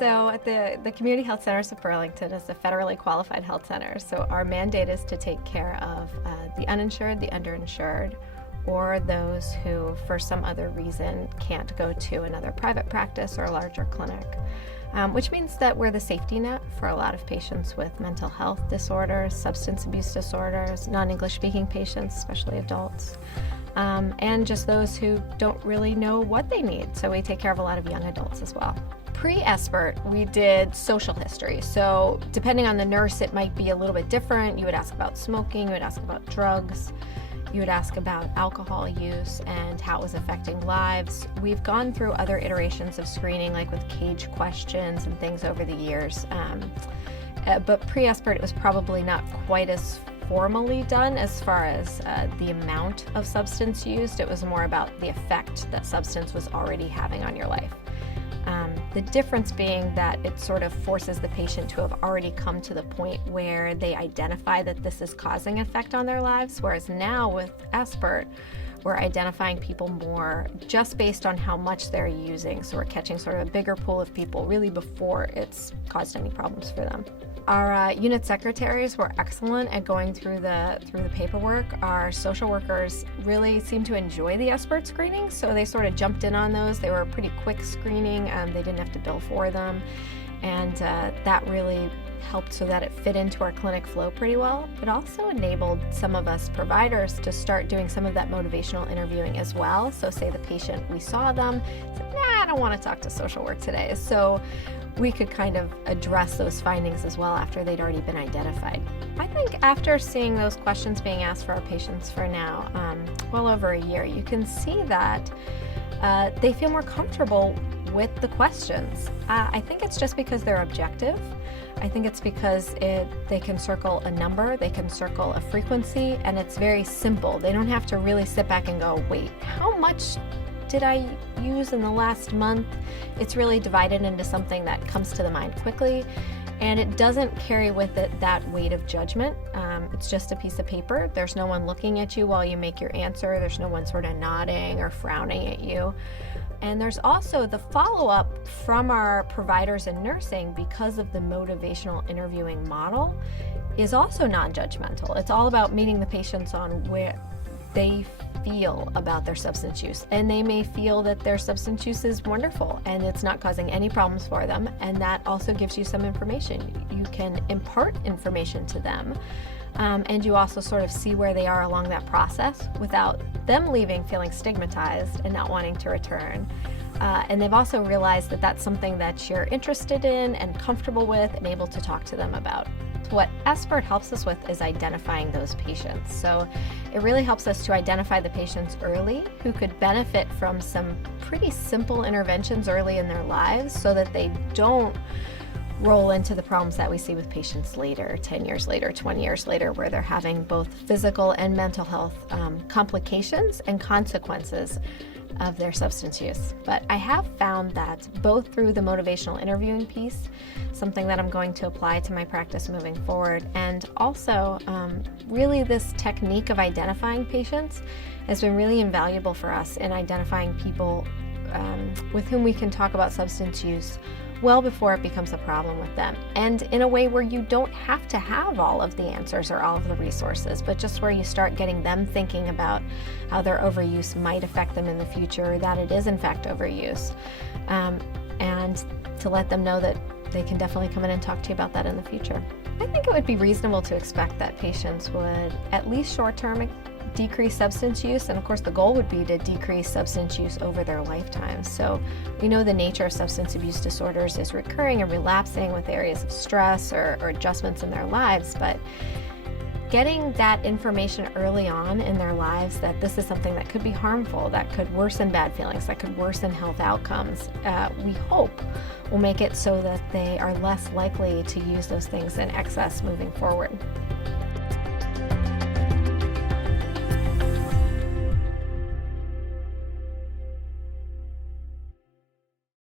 So the Community Health Centers of Burlington is a federally qualified health center. So our mandate is to take care of the uninsured, the underinsured, or those who, for some other reason, can't go to another private practice or a larger clinic. Which means that we're the safety net for a lot of patients with mental health disorders, substance abuse disorders, non-English speaking patients, especially adults, and just those who don't really know what they need. So we take care of a lot of young adults as well. Pre-SBIRT, we did social history. So depending on the nurse, it might be a little bit different. You would ask about smoking, you would ask about drugs, you would ask about alcohol use and how it was affecting lives. We've gone through other iterations of screening, like with cage questions and things over the years. But pre-SBIRT, it was probably not quite as formally done as far as the amount of substance used. It was more about the effect that substance was already having on your life. The difference being that it sort of forces the patient to have already come to the point where they identify that this is causing effect on their lives, whereas now with SBIRT, we're identifying people more just based on how much they're using. So we're catching sort of a bigger pool of people really before it's caused any problems for them. Our unit secretaries were excellent at going through the paperwork. Our social workers really seemed to enjoy the SBIRT screening, so they sort of jumped in on those. They were a pretty quick screening. They didn't have to bill for them, and that really helped so that it fit into our clinic flow pretty well. It also enabled some of us providers to start doing some of that motivational interviewing as well. So say the patient, we saw them, said, nah, I don't want to talk to social work today. So we could kind of address those findings as well after they'd already been identified. I think after seeing those questions being asked for our patients for now, well over a year, you can see that they feel more comfortable with the questions. I think it's just because they're objective. I think it's because they can circle a number, they can circle a frequency, and it's very simple. They don't have to really sit back and go, wait, how much did I use in the last month? It's really divided into something that comes to the mind quickly, and it doesn't carry with it that weight of judgment. It's just a piece of paper. There's no one looking at you while you make your answer. There's no one sort of nodding or frowning at you. And there's also the follow-up from our providers in nursing, because of the motivational interviewing model, is also non-judgmental. It's all about meeting the patients on where they feel about their substance use. And they may feel that their substance use is wonderful and it's not causing any problems for them. And that also gives you some information. You can impart information to them. And you also sort of see where they are along that process without them leaving feeling stigmatized and not wanting to return. And they've also realized that that's something that you're interested in and comfortable with and able to talk to them about. What SBIRT helps us with is identifying those patients. So it really helps us to identify the patients early who could benefit from some pretty simple interventions early in their lives so that they don't roll into the problems that we see with patients later, 10 years later, 20 years later, where they're having both physical and mental health complications and consequences of their substance use. But I have found that both through the motivational interviewing piece, something that I'm going to apply to my practice moving forward, and also really this technique of identifying patients has been really invaluable for us in identifying people with whom we can talk about substance use well before it becomes a problem with them, and in a way where you don't have to have all of the answers or all of the resources, but just where you start getting them thinking about how their overuse might affect them in the future, that it is in fact overuse, and to let them know that they can definitely come in and talk to you about that in the future. I think it would be reasonable to expect that patients would, at least short-term, decrease substance use, and of course the goal would be to decrease substance use over their lifetime. So we know the nature of substance abuse disorders is recurring and relapsing with areas of stress or adjustments in their lives, but getting that information early on in their lives that this is something that could be harmful, that could worsen bad feelings, that could worsen health outcomes, we hope will make it so that they are less likely to use those things in excess moving forward.